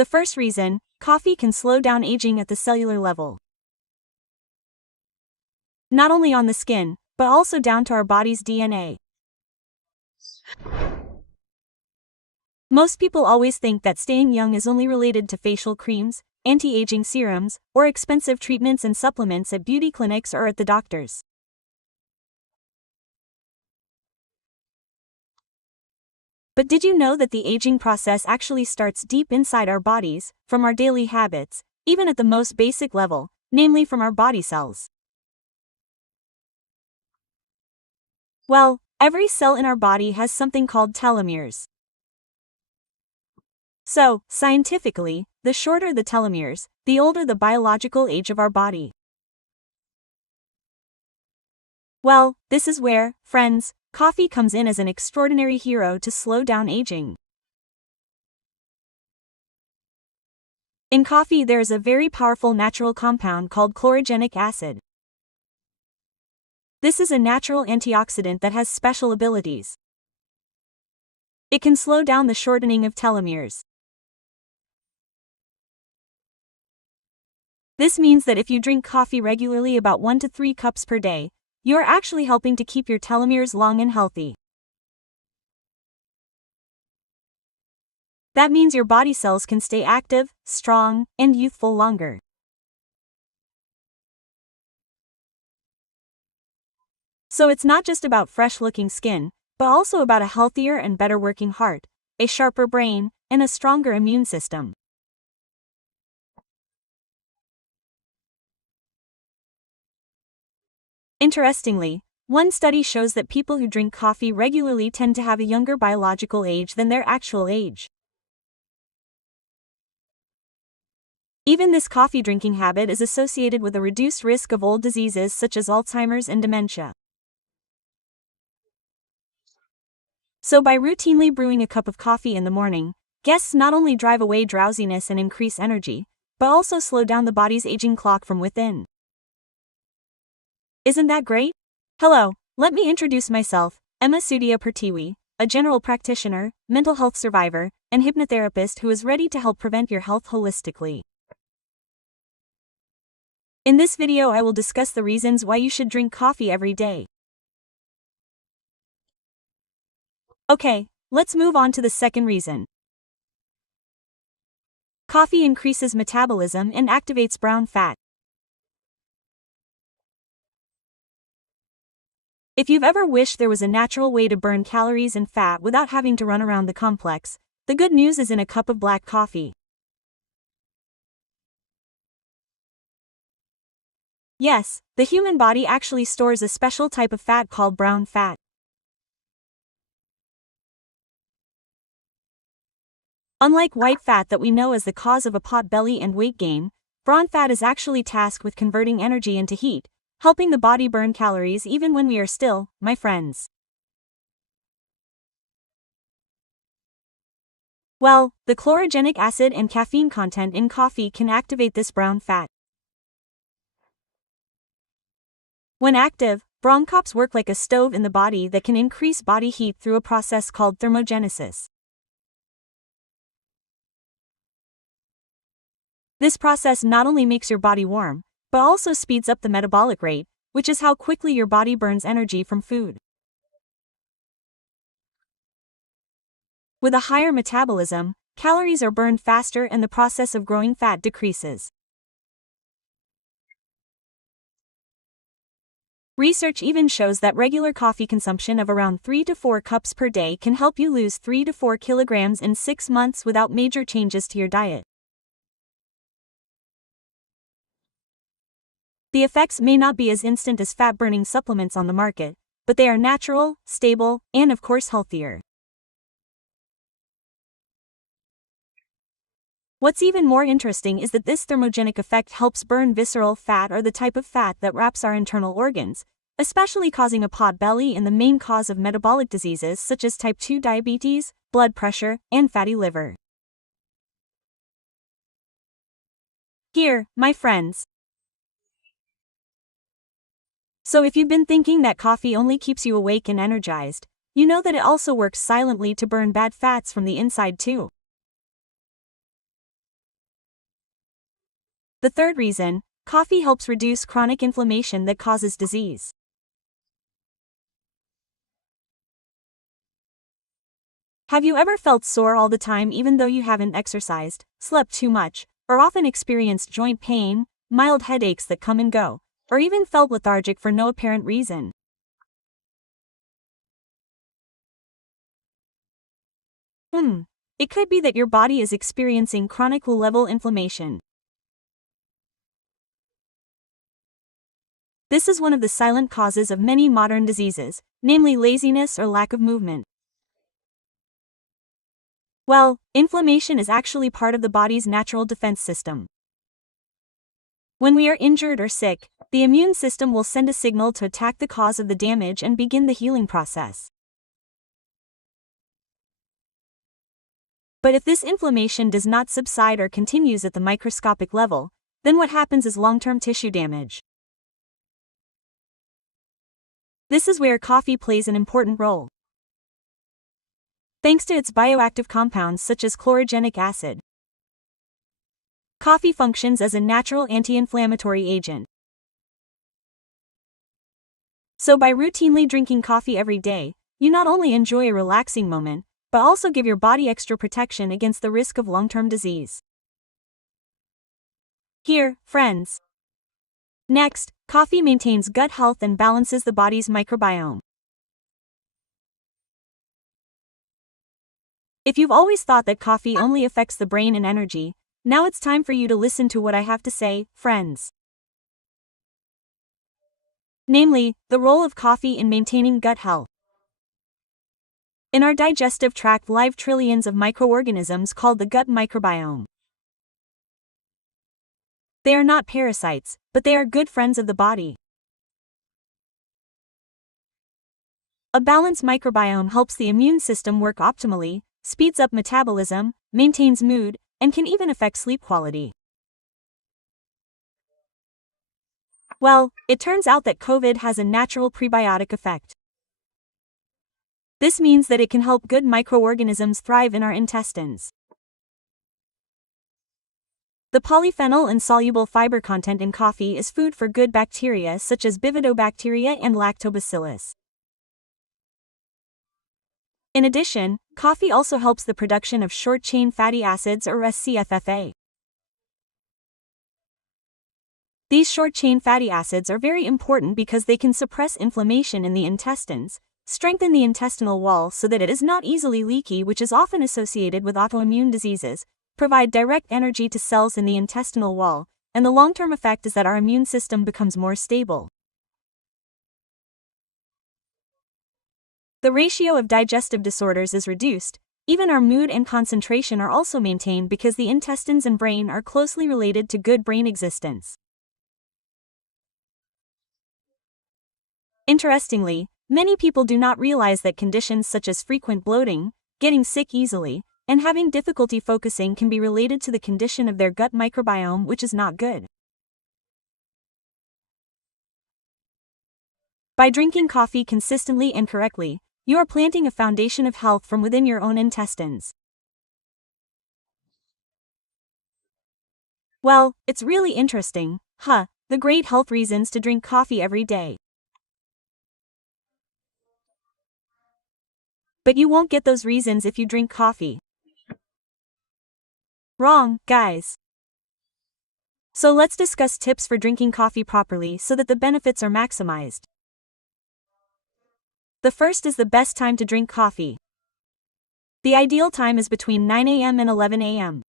The first reason, coffee can slow down aging at the cellular level. Not only on the skin, but also down to our body's DNA. Most people always think that staying young is only related to facial creams, anti-aging serums, or expensive treatments and supplements at beauty clinics or at the doctor's. But did you know that the aging process actually starts deep inside our bodies, from our daily habits, even at the most basic level, namely from our body cells? Well, every cell in our body has something called telomeres. So, scientifically, the shorter the telomeres, the older the biological age of our body. Well, this is where, friends, coffee comes in as an extraordinary hero to slow down aging. In coffee there is a very powerful natural compound called chlorogenic acid. This is a natural antioxidant that has special abilities. It can slow down the shortening of telomeres. This means that if you drink coffee regularly about 1 to 3 cups per day, you are actually helping to keep your telomeres long and healthy. That means your body cells can stay active, strong, and youthful longer. So it's not just about fresh-looking skin, but also about a healthier and better working heart, a sharper brain, and a stronger immune system. Interestingly, one study shows that people who drink coffee regularly tend to have a younger biological age than their actual age. Even this coffee drinking habit is associated with a reduced risk of old diseases such as Alzheimer's and dementia. So by routinely brewing a cup of coffee in the morning, guests not only drive away drowsiness and increase energy, but also slow down the body's aging clock from within. Isn't that great? Hello, let me introduce myself, Emasuperr, a general practitioner, mental health survivor, and hypnotherapist who is ready to help prevent your health holistically. In this video I will discuss the reasons why you should drink coffee every day. Okay, let's move on to the second reason. Coffee increases metabolism and activates brown fat. If you've ever wished there was a natural way to burn calories and fat without having to run around the complex, the good news is in a cup of black coffee. Yes, the human body actually stores a special type of fat called brown fat. Unlike white fat that we know as the cause of a pot belly and weight gain, brown fat is actually tasked with converting energy into heat, helping the body burn calories even when we are still, my friends. Well, the chlorogenic acid and caffeine content in coffee can activate this brown fat. When active, brown fats work like a stove in the body that can increase body heat through a process called thermogenesis. This process not only makes your body warm, but also speeds up the metabolic rate, which is how quickly your body burns energy from food. With a higher metabolism, calories are burned faster and the process of growing fat decreases. Research even shows that regular coffee consumption of around 3 to 4 cups per day can help you lose 3 to 4 kilograms in 6 months without major changes to your diet. The effects may not be as instant as fat-burning supplements on the market, but they are natural, stable, and of course healthier. What's even more interesting is that this thermogenic effect helps burn visceral fat, or the type of fat that wraps our internal organs, especially causing a pot belly and the main cause of metabolic diseases such as type 2 diabetes, blood pressure, and fatty liver. Here, my friends. So if you've been thinking that coffee only keeps you awake and energized, you know that it also works silently to burn bad fats from the inside too. The third reason, coffee helps reduce chronic inflammation that causes disease. Have you ever felt sore all the time even though you haven't exercised, slept too much, or often experienced joint pain, mild headaches that come and go, or even felt lethargic for no apparent reason? It could be that your body is experiencing chronic low-level inflammation. This is one of the silent causes of many modern diseases, namely laziness or lack of movement. Well, inflammation is actually part of the body's natural defense system. When we are injured or sick, the immune system will send a signal to attack the cause of the damage and begin the healing process. But if this inflammation does not subside or continues at the microscopic level, then what happens is long-term tissue damage. This is where coffee plays an important role. Thanks to its bioactive compounds such as chlorogenic acid, coffee functions as a natural anti-inflammatory agent. So by routinely drinking coffee every day, you not only enjoy a relaxing moment, but also give your body extra protection against the risk of long-term disease. Here, friends. Next, coffee maintains gut health and balances the body's microbiome. If you've always thought that coffee only affects the brain and energy, now it's time for you to listen to what I have to say, friends. Namely, the role of coffee in maintaining gut health. In our digestive tract live trillions of microorganisms called the gut microbiome. They are not parasites, but they are good friends of the body. A balanced microbiome helps the immune system work optimally, speeds up metabolism, maintains mood, and can even affect sleep quality. Well, it turns out that COVID has a natural prebiotic effect. This means that it can help good microorganisms thrive in our intestines. The polyphenol and soluble fiber content in coffee is food for good bacteria such as bifidobacteria and lactobacillus. In addition, coffee also helps the production of short-chain fatty acids or SCFFA. These short-chain fatty acids are very important because they can suppress inflammation in the intestines, strengthen the intestinal wall so that it is not easily leaky, which is often associated with autoimmune diseases, provide direct energy to cells in the intestinal wall, and the long-term effect is that our immune system becomes more stable. The ratio of digestive disorders is reduced, even our mood and concentration are also maintained because the intestines and brain are closely related to good brain existence. Interestingly, many people do not realize that conditions such as frequent bloating, getting sick easily, and having difficulty focusing can be related to the condition of their gut microbiome, which is not good. By drinking coffee consistently and correctly, you are planting a foundation of health from within your own intestines. Well, it's really interesting, the great health reasons to drink coffee every day. But you won't get those reasons if you drink coffee. Wrong, guys. So let's discuss tips for drinking coffee properly so that the benefits are maximized. The first is the best time to drink coffee. The ideal time is between 9 a.m. and 11 a.m.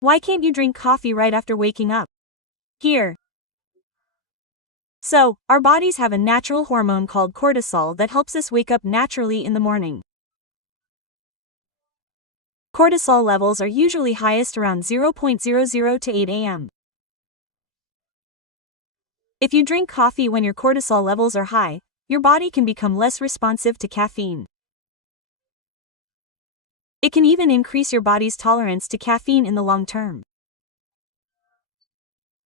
Why can't you drink coffee right after waking up? Here. So, our bodies have a natural hormone called cortisol that helps us wake up naturally in the morning. Cortisol levels are usually highest around 0.00 to 8 a.m. If you drink coffee when your cortisol levels are high, your body can become less responsive to caffeine. It can even increase your body's tolerance to caffeine in the long term.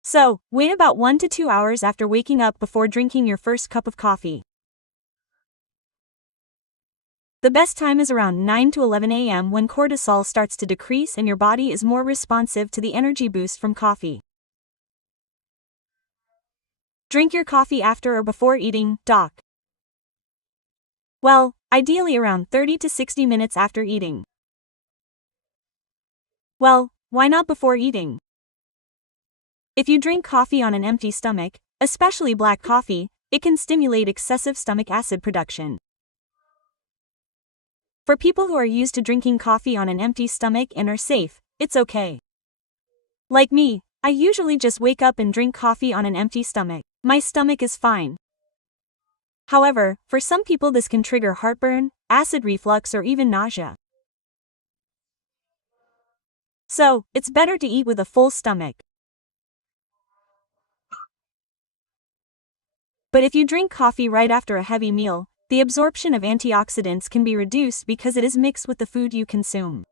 So, wait about 1 to 2 hours after waking up before drinking your first cup of coffee. the best time is around 9 to 11 a.m. when cortisol starts to decrease and your body is more responsive to the energy boost from coffee. Drink your coffee after or before eating, Doc. Well, ideally around 30 to 60 minutes after eating. Well, why not before eating? If you drink coffee on an empty stomach, especially black coffee, it can stimulate excessive stomach acid production. For people who are used to drinking coffee on an empty stomach and are safe, it's okay. Like me, I usually just wake up and drink coffee on an empty stomach. My stomach is fine. However, for some people this can trigger heartburn, acid reflux, or even nausea. So, it's better to eat with a full stomach. But if you drink coffee right after a heavy meal, the absorption of antioxidants can be reduced because it is mixed with the food you consume.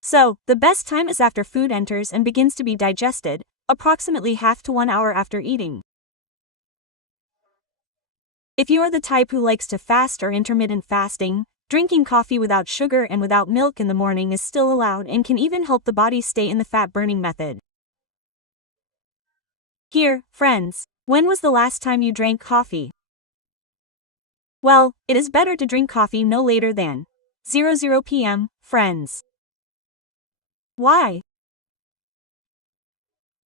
So, the best time is after food enters and begins to be digested, approximately half to 1 hour after eating. If you are the type who likes to fast or intermittent fasting, drinking coffee without sugar and without milk in the morning is still allowed and can even help the body stay in the fat-burning method. Here, friends, when was the last time you drank coffee? Well, it is better to drink coffee no later than 00 p.m., friends. Why?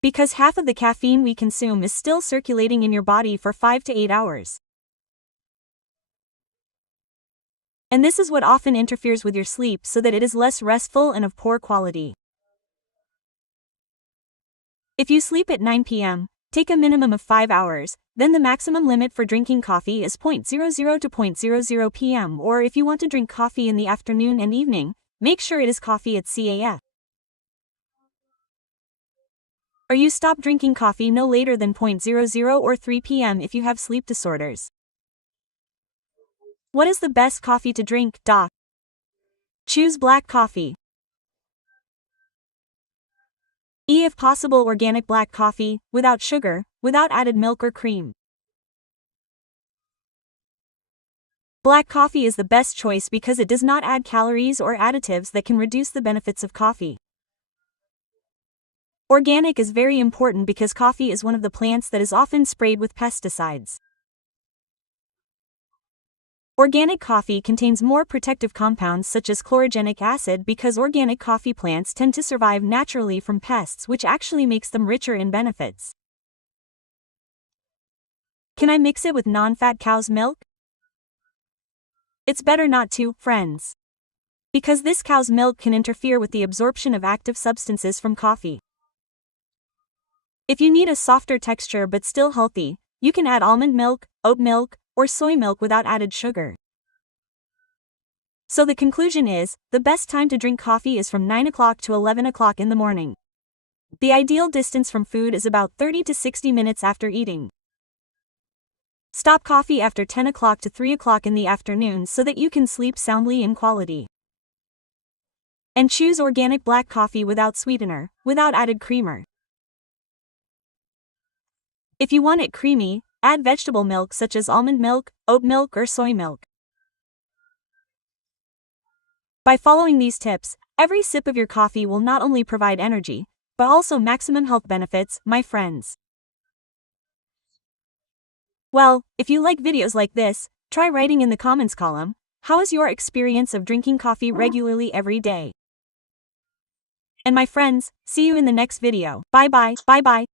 Because half of the caffeine we consume is still circulating in your body for 5 to 8 hours. And this is what often interferes with your sleep so that it is less restful and of poor quality. If you sleep at 9 p.m., take a minimum of 5 hours, then the maximum limit for drinking coffee is 00 to 00 p.m. or if you want to drink coffee in the afternoon and evening, make sure it is coffee at CAF. Or you stop drinking coffee no later than 00 or 3 p.m. if you have sleep disorders. What is the best coffee to drink, Doc? Choose black coffee. If possible, organic black coffee, without sugar, without added milk or cream. Black coffee is the best choice because it does not add calories or additives that can reduce the benefits of coffee. Organic is very important because coffee is one of the plants that is often sprayed with pesticides. Organic coffee contains more protective compounds such as chlorogenic acid because organic coffee plants tend to survive naturally from pests, which actually makes them richer in benefits. Can I mix it with non-fat cow's milk? It's better not to, friends. Because this cow's milk can interfere with the absorption of active substances from coffee. If you need a softer texture but still healthy, you can add almond milk, oat milk, or soy milk without added sugar. So the conclusion is, the best time to drink coffee is from 9 o'clock to 11 o'clock in the morning. The ideal distance from food is about 30 to 60 minutes after eating. Stop coffee after 10 o'clock to 3 o'clock in the afternoon so that you can sleep soundly in quality. And choose organic black coffee without sweetener, without added creamer. If you want it creamy, add vegetable milk such as almond milk, oat milk, or soy milk. By following these tips, every sip of your coffee will not only provide energy, but also maximum health benefits, my friends. Well, if you like videos like this, try writing in the comments column, how is your experience of drinking coffee regularly every day? And my friends, see you in the next video. Bye bye, bye bye.